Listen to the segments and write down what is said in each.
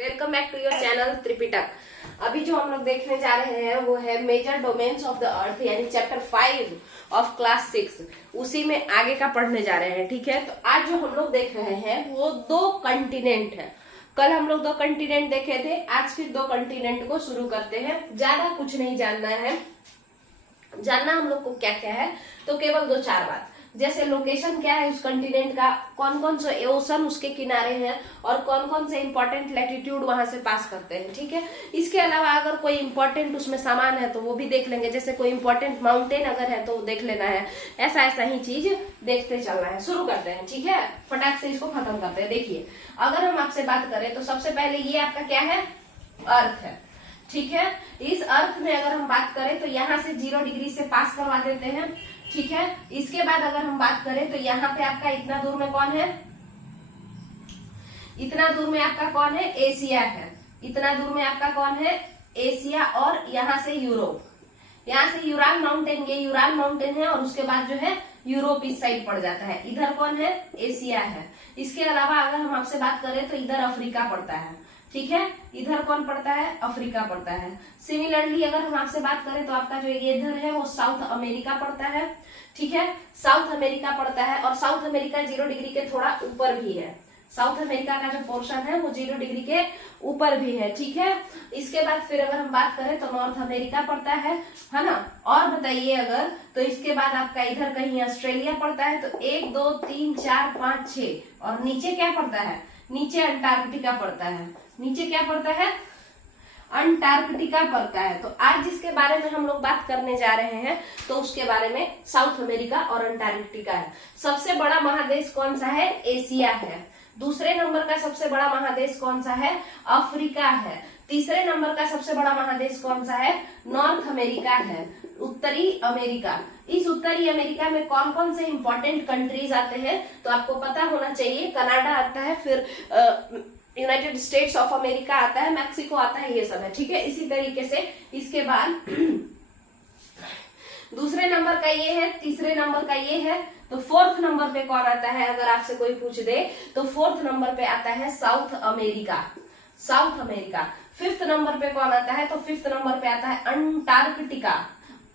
Welcome back to your channel Tripitaka. अभी जो हम लोग देखने जा रहे हैं वो है major domains of the earth यानी चैप्टर 5 ऑफ क्लास 6। उसी में आगे का पढ़ने जा रहे हैं। ठीक है, तो आज जो हम लोग देख रहे हैं वो 2 कंटिनेंट है। कल हम लोग 2 कंटिनेंट देखे थे, आज फिर 2 कंटिनेंट को शुरू करते हैं। ज्यादा कुछ नहीं जानना है, जानना हम लोग को क्या क्या है तो केवल 2-4 बात, जैसे लोकेशन क्या है उस कंटिनेंट का, कौन कौन से ओशन उसके किनारे हैं और कौन कौन से इंपॉर्टेंट लैटिट्यूड वहां से पास करते हैं। ठीक है, इसके अलावा अगर कोई इंपॉर्टेंट उसमें सामान है तो वो भी देख लेंगे, जैसे कोई इंपॉर्टेंट माउंटेन अगर है तो वो देख लेना है। ऐसा ऐसा ही चीज देखते चलना है। शुरू करते हैं, ठीक है, फटाक से इसको खत्म करते हैं। देखिए, अगर हम आपसे बात करें तो सबसे पहले ये आपका क्या है, अर्थ है। ठीक है, इस अर्थ में अगर हम बात करें तो यहाँ से 0 डिग्री से पास करवा देते हैं। ठीक है, इसके बाद अगर हम बात करें तो यहाँ पे आपका इतना दूर में कौन है, इतना दूर में आपका कौन है, एशिया है। इतना दूर में आपका कौन है, एशिया, और यहाँ से यूरोप। यहाँ से यूराल माउंटेन, ये यूराल माउंटेन है और उसके बाद जो है यूरोप इस साइड पड़ जाता है। इधर कौन है, एशिया है। इसके अलावा अगर हम आपसे बात करें तो इधर अफ्रीका पड़ता है। ठीक है, इधर कौन पड़ता है, अफ्रीका पड़ता है। सिमिलरली अगर हम आपसे बात करें तो आपका जो ये इधर है वो साउथ अमेरिका पड़ता है। ठीक है, साउथ अमेरिका पड़ता है और साउथ अमेरिका 0 डिग्री के थोड़ा ऊपर भी है। साउथ अमेरिका का जो पोर्शन है वो 0 डिग्री के ऊपर भी है। ठीक है, इसके बाद फिर अगर हम बात करें तो नॉर्थ अमेरिका पड़ता है ना। और बताइए अगर तो इसके बाद आपका इधर कहीं ऑस्ट्रेलिया पड़ता है। तो 1 2 3 4 5 6 और नीचे क्या पड़ता है, नीचे अंटार्कटिका पड़ता है। नीचे क्या पड़ता है, अंटार्कटिका पड़ता है। तो आज जिसके बारे में हम लोग बात करने जा रहे हैं तो उसके बारे में साउथ अमेरिका और अंटार्कटिका है। सबसे बड़ा महादेश कौन सा है, एशिया है। दूसरे नंबर का सबसे बड़ा महादेश कौन सा है, अफ्रीका है। तीसरे नंबर का सबसे बड़ा महादेश कौन सा है, नॉर्थ अमेरिका है, उत्तरी अमेरिका। इस उत्तरी अमेरिका में कौन कौन से इंपॉर्टेंट कंट्रीज आते हैं तो आपको पता होना चाहिए। कनाडा आता है, फिर यूनाइटेड स्टेट्स ऑफ अमेरिका आता है, मैक्सिको आता है, ये सब है। ठीक है, इसी तरीके से इसके बाद दूसरे नंबर का ये है, तीसरे नंबर का ये है। तो 4th नंबर पे कौन आता है, अगर आपसे कोई पूछ दे तो 4th नंबर पे आता है south America, south America. 5th number पे कौन आता है तो 5th नंबर पे आता है अंटार्कटिका।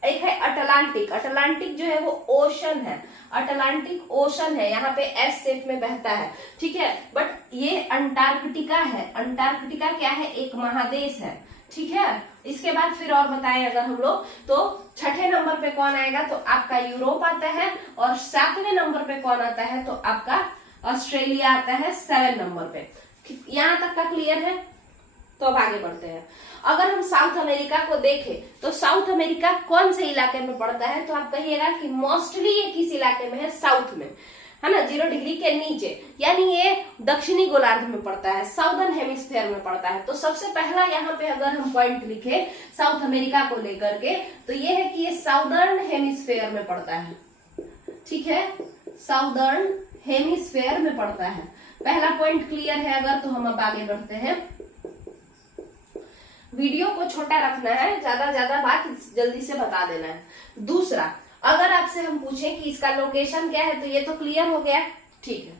एक है अटलांटिक, अटलांटिक जो है वो ओशन है, अटलांटिक ओशन है, यहाँ पे एस शेप में बहता है। ठीक है, बट ये अंटार्कटिका है। अंटार्कटिका क्या है, एक महादेश है। ठीक है, इसके बाद फिर और बताएं अगर हम लोग तो 6ठे नंबर पे कौन आएगा तो आपका यूरोप आता है और 7वें नंबर पे कौन आता है तो आपका ऑस्ट्रेलिया आता है 7 नंबर पे। यहाँ तक का क्लियर है, तो अब आगे बढ़ते हैं। अगर हम साउथ अमेरिका को देखें तो साउथ अमेरिका कौन से इलाके में पड़ता है तो आप कहिएगा कि मोस्टली ये किस इलाके में है, साउथ में, है ना, 0 डिग्री के नीचे, यानी ये दक्षिणी गोलार्ध में पड़ता है, साउदर्न हेमिस्फेयर में पड़ता है। तो सबसे पहला यहाँ पे अगर हम पॉइंट लिखे साउथ अमेरिका को लेकर के तो ये है कि ये साउदर्न हेमिस्फेयर में पड़ता है। ठीक है, साउदर्न हेमिस्फेयर में पड़ता है। पहला पॉइंट क्लियर है अगर, तो हम अब आगे बढ़ते हैं। वीडियो को छोटा रखना है, ज्यादा बात जल्दी से बता देना है। दूसरा, अगर आपसे हम पूछें कि इसका लोकेशन क्या है तो ये तो क्लियर हो गया। ठीक है,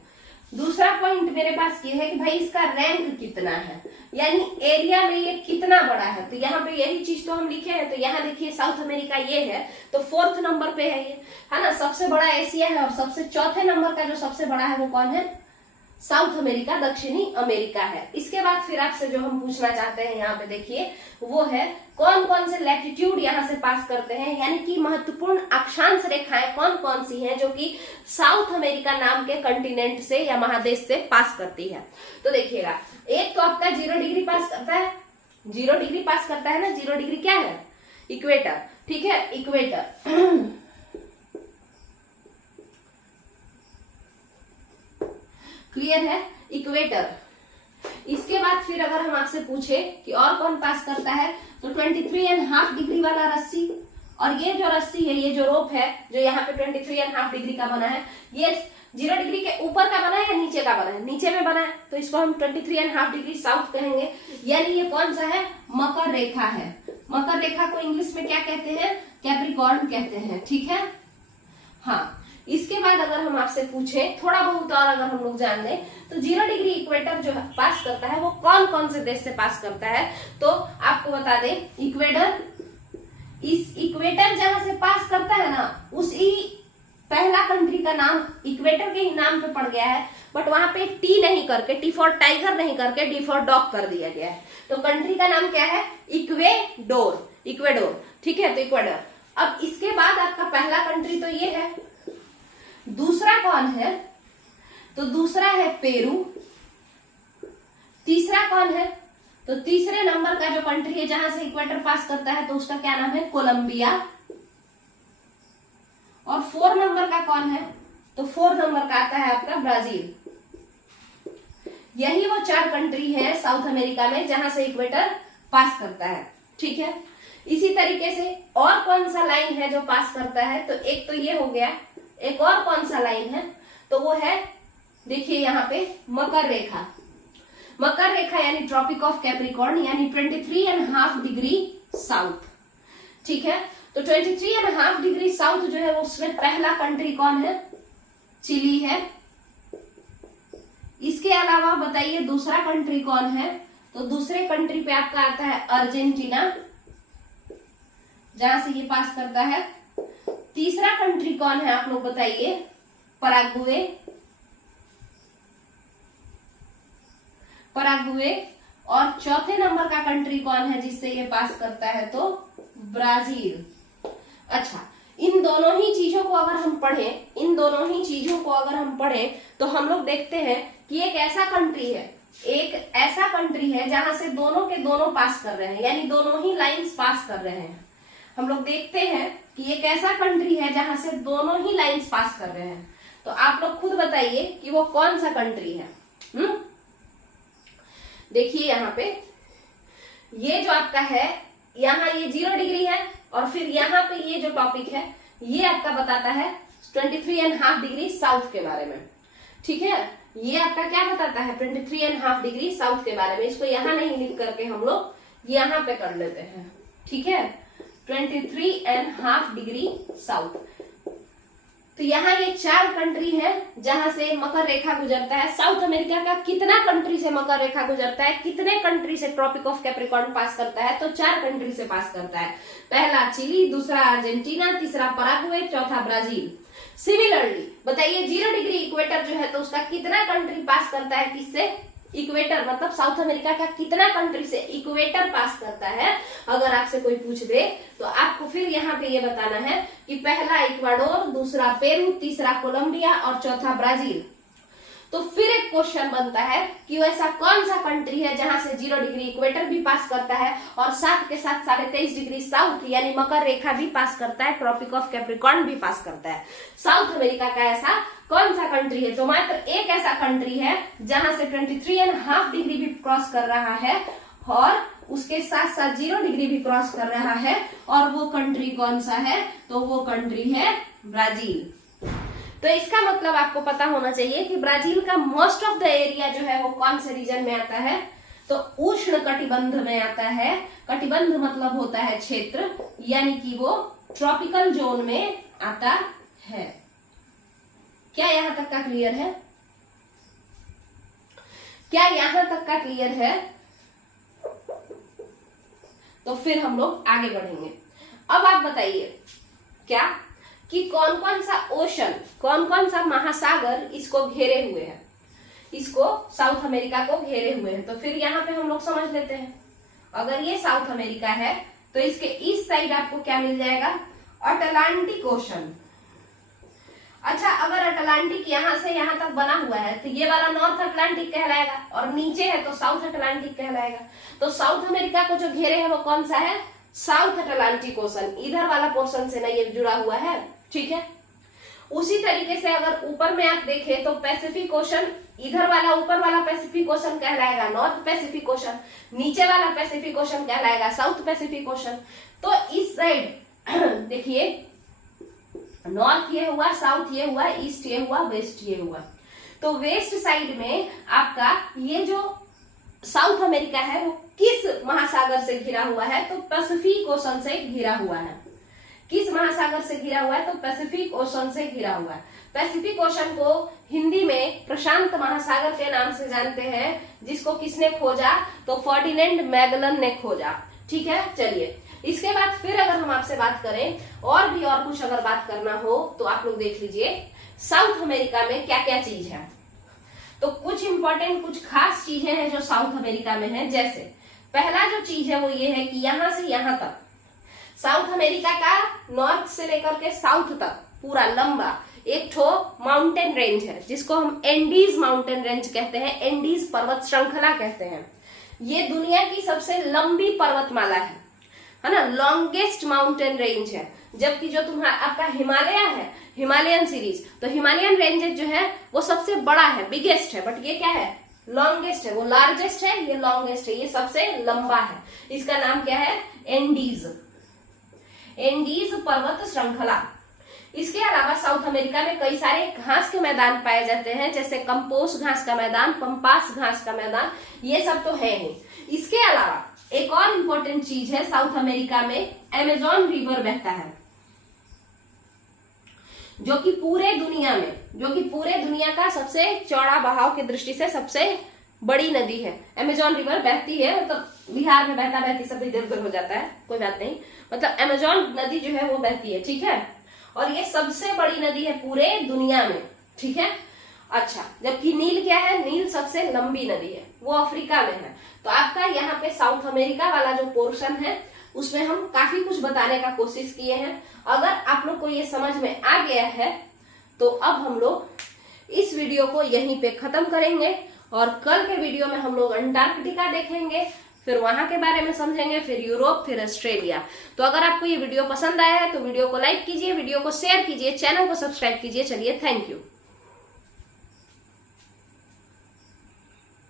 दूसरा पॉइंट मेरे पास ये है कि भाई इसका रैंक कितना है, यानी एरिया में ये कितना बड़ा है। तो यहाँ पे यही चीज तो हम लिखे हैं। तो यहाँ देखिए साउथ अमेरिका ये है तो 4th नंबर पे है ये, है ना, सबसे बड़ा एशिया है। और सबसे 4थे नंबर का जो सबसे बड़ा है वो कौन है, साउथ अमेरिका, दक्षिणी अमेरिका है। इसके बाद फिर आपसे जो हम पूछना चाहते हैं यहाँ पे देखिए वो है कौन कौन से लैटिट्यूड यहाँ से पास करते हैं, यानी कि महत्वपूर्ण अक्षांश रेखाएं कौन कौन सी हैं जो कि साउथ अमेरिका नाम के कंटिनेंट से या महादेश से पास करती है। तो देखिएगा, एक तो आपका 0 डिग्री पास करता है, 0 डिग्री पास करता है ना। 0 डिग्री क्या है, इक्वेटर। ठीक है, इक्वेटर क्लियर है, इक्वेटर। इसके बाद फिर अगर हम आपसे पूछे कि और कौन पास करता है तो 23.5 डिग्री वाला रस्सी, और ये जो रस्सी है, ये जो रोप है जो यहाँ पे 23.5 डिग्री का बना है, ये 0 डिग्री के ऊपर का बना है या नीचे का बना है, नीचे में बना है, तो इसको हम 23.5 डिग्री साउथ कहेंगे। यानी ये कौन सा है, मकर रेखा है। मकर रेखा को इंग्लिश में क्या कहते हैं, कैप्रिकॉर्न कहते हैं। ठीक है, हाँ, इसके बाद अगर हम आपसे पूछें थोड़ा बहुत और अगर हम लोग जान लें तो 0 डिग्री इक्वेटर जो पास करता है वो कौन कौन से देश से पास करता है, तो आपको बता दें इक्वेटर, इस इक्वेटर जहां से पास करता है ना उसी पहला कंट्री का नाम इक्वेटर के ही नाम पे पड़ गया है, बट वहां पे टी नहीं करके, टी फॉर टाइगर नहीं करके डी फॉर डॉग कर दिया गया है। तो कंट्री का नाम क्या है? इक्वेडोर, इक्वेडोर, ठीक है, तो इक्वेडोर। अब इसके बाद आपका पहला कंट्री तो ये है, दूसरा कौन है? तो दूसरा है पेरू। तीसरा कौन है? तो तीसरे नंबर का जो कंट्री है जहां से इक्वेटर पास करता है तो उसका क्या नाम है? कोलंबिया। और 4 नंबर का कौन है? तो 4 नंबर का आता है आपका ब्राजील। यही वो 4 कंट्री है साउथ अमेरिका में जहां से इक्वेटर पास करता है, ठीक है। इसी तरीके से और कौन सा लाइन है जो पास करता है? तो एक तो ये हो गया, एक और कौन सा लाइन है? तो वो है, देखिए यहाँ पे मकर रेखा। मकर रेखा यानी ट्रॉपिक ऑफ कैप्रिकॉर्न यानी 23.5 डिग्री साउथ, ठीक है। तो 23.5 डिग्री साउथ जो है उसमें पहला कंट्री कौन है? चिली है। इसके अलावा बताइए दूसरा कंट्री कौन है? तो दूसरे कंट्री पे आपका आता है अर्जेंटीना, जहां से ये पास करता है। तीसरा कंट्री कौन है आप लोग बताइए? Paraguay, Paraguay. और चौथे नंबर का कंट्री कौन है जिससे ये पास करता है? तो ब्राजील। अच्छा, इन दोनों ही चीजों को अगर हम पढ़ें, इन दोनों ही चीजों को अगर हम पढ़ें तो हम लोग देखते हैं कि एक ऐसा कंट्री है, एक ऐसा कंट्री है जहां से दोनों के दोनों पास कर रहे हैं, यानी दोनों ही लाइंस पास कर रहे हैं। हम लोग देखते हैं कि एक ऐसा कंट्री है जहां से दोनों ही लाइंस पास कर रहे हैं। तो आप लोग खुद बताइए कि वो कौन सा कंट्री है। देखिए यहाँ पे ये जो आपका है, यहाँ ये 0 डिग्री है और फिर यहाँ पे ये जो टॉपिक है ये आपका बताता है 23.5 डिग्री साउथ के बारे में, ठीक है। ये आपका क्या बताता है? 23.5 डिग्री साउथ के बारे में। इसको यहाँ नहीं लिख करके हम लोग यहाँ पे कर लेते हैं, ठीक है, 23.5 डिग्री साउथ। तो यहाँ ये 4 कंट्री है जहां से मकर रेखा गुजरता है। साउथ अमेरिका का कितना कंट्री से मकर रेखा गुजरता है, कितने कंट्री से ट्रॉपिक ऑफ कैप्रिकॉर्न पास करता है? तो 4 कंट्री से पास करता है। पहला चिली, दूसरा अर्जेंटीना, तीसरा पराग्वे, चौथा ब्राजील। सिमिलरली बताइए 0 डिग्री इक्वेटर जो है तो उसका कितना कंट्री पास करता है? किससे? इक्वेटर, मतलब साउथ अमेरिका का कितना कंट्री से इक्वेटर पास करता है? अगर आपसे कोई पूछ दे तो आपको फिर यहाँ पे ये बताना है कि पहला इक्वाडोर, दूसरा पेरू, तीसरा कोलंबिया और चौथा ब्राजील। तो फिर एक क्वेश्चन बनता है कि ऐसा कौन सा कंट्री है जहां से 0 डिग्री इक्वेटर भी पास करता है और साथ के साथ 23.5 डिग्री साउथ यानी मकर रेखा भी पास करता है, ट्रॉपिक ऑफ कैप्रिकॉर्न भी पास करता है। साउथ अमेरिका का ऐसा कौन सा कंट्री है? तो मात्र एक ऐसा कंट्री है जहां से 23.5 डिग्री भी क्रॉस कर रहा है और उसके साथ साथ 0 डिग्री भी क्रॉस कर रहा है। और वो कंट्री कौन सा है? तो वो कंट्री है ब्राजील। तो इसका मतलब आपको पता होना चाहिए कि ब्राजील का मोस्ट ऑफ द एरिया जो है वो कौन से रीजन में आता है? तो उष्ण कटिबंध में आता है। कटिबंध मतलब होता है क्षेत्र, यानी कि वो ट्रॉपिकल जोन में आता है। क्या यहां तक का क्लियर है? क्या यहां तक का क्लियर है? तो फिर हम लोग आगे बढ़ेंगे। अब आप बताइए क्या कि कौन कौन सा ओशन, कौन कौन सा महासागर इसको घेरे हुए हैं, इसको साउथ अमेरिका को घेरे हुए हैं। तो फिर यहाँ पे हम लोग समझ लेते हैं। अगर ये साउथ अमेरिका है तो इसके इस साइड आपको क्या मिल जाएगा? Atlantic ocean. अच्छा, अगर अटलांटिक यहाँ से यहाँ तक बना हुआ है तो ये वाला नॉर्थ अटलांटिक कहलाएगा और नीचे है तो साउथ अटलांटिक कहलाएगा। तो साउथ अमेरिका को जो घेरे है वो कौन सा है? South Atlantic ocean. इधर वाला पोर्शन से ना ये जुड़ा हुआ है, ठीक है। उसी तरीके से अगर ऊपर में आप देखें तो पैसिफिक ओशन, इधर वाला ऊपर वाला पैसिफिक ओशन कहलाएगा नॉर्थ पैसिफिक ओशन, नीचे वाला पैसिफिक ओशन कहलाएगा साउथ पैसिफिक ओशन। तो इस साइड देखिए, नॉर्थ ये हुआ, साउथ ये हुआ, ईस्ट ये हुआ, वेस्ट ये हुआ। तो वेस्ट साइड में आपका ये जो साउथ अमेरिका है वो किस महासागर से घिरा हुआ है? तो पैसिफिक ओशन से घिरा हुआ है। किस महासागर से घिरा हुआ है? तो पैसिफिक ओशन से घिरा हुआ है। पैसिफिक ओशन को हिंदी में प्रशांत महासागर के नाम से जानते हैं, जिसको किसने खोजा? तो फर्डिनेंड मैगलन ने खोजा। ठीक है, चलिए इसके बाद फिर अगर हम आपसे बात करें और भी और कुछ अगर बात करना हो तो आप लोग देख लीजिए साउथ अमेरिका में क्या क्या चीज है। तो कुछ इंपॉर्टेंट कुछ खास चीजें हैं जो साउथ अमेरिका में है। जैसे पहला जो चीज है वो ये है कि यहां से यहां तक साउथ अमेरिका का नॉर्थ से लेकर के साउथ तक पूरा लंबा एक ठो माउंटेन रेंज है, जिसको हम एंडीज माउंटेन रेंज कहते हैं, एंडीज पर्वत श्रृंखला कहते हैं। ये दुनिया की सबसे लंबी पर्वतमाला है ना, लॉन्गेस्ट माउंटेन रेंज है। जबकि जो तुम्हारा आपका हिमालय है, हिमालयन सीरीज, तो हिमालयन रेंजेस जो है वो सबसे बड़ा है, बिगेस्ट है, बट ये क्या है? लॉन्गेस्ट है। वो लार्जेस्ट है, ये लॉन्गेस्ट है, ये सबसे लंबा है। इसका नाम क्या है? एंडीज, एंडीज पर्वत श्रृंखला। इसके अलावा साउथ अमेरिका में कई सारे घास के मैदान पाए जाते हैं, जैसे कंपोस्ट घास का मैदान, पंपास घास का मैदान, ये सब तो है ही। इसके अलावा एक और इम्पोर्टेंट चीज है, साउथ अमेरिका में अमेजॉन रिवर बहता है, जो कि पूरे दुनिया का सबसे चौड़ा बहाव की दृष्टि से सबसे बड़ी नदी है। अमेजॉन रिवर बहती है, मतलब बिहार में बहती सब इधर उधर हो जाता है, कोई बात नहीं, मतलब अमेजॉन नदी जो है वो बहती है। ठीक है, और ये सबसे बड़ी नदी है पूरे दुनिया में। ठीक है, अच्छा, जबकि नील क्या है? नील सबसे लंबी नदी है, वो अफ्रीका में है। तो आपका यहाँ पे साउथ अमेरिका वाला जो पोर्शन है उसमें हम काफी कुछ बताने का कोशिश किए हैं। अगर आप लोग को ये समझ में आ गया है तो अब हम लोग इस वीडियो को यहीं पे खत्म करेंगे और कल के वीडियो में हम लोग अंटार्कटिका देखेंगे, फिर वहां के बारे में समझेंगे, फिर यूरोप, फिर ऑस्ट्रेलिया। तो अगर आपको ये वीडियो पसंद आया है तो वीडियो को लाइक कीजिए, वीडियो को शेयर कीजिए, चैनल को सब्सक्राइब कीजिए। चलिए, थैंक यू।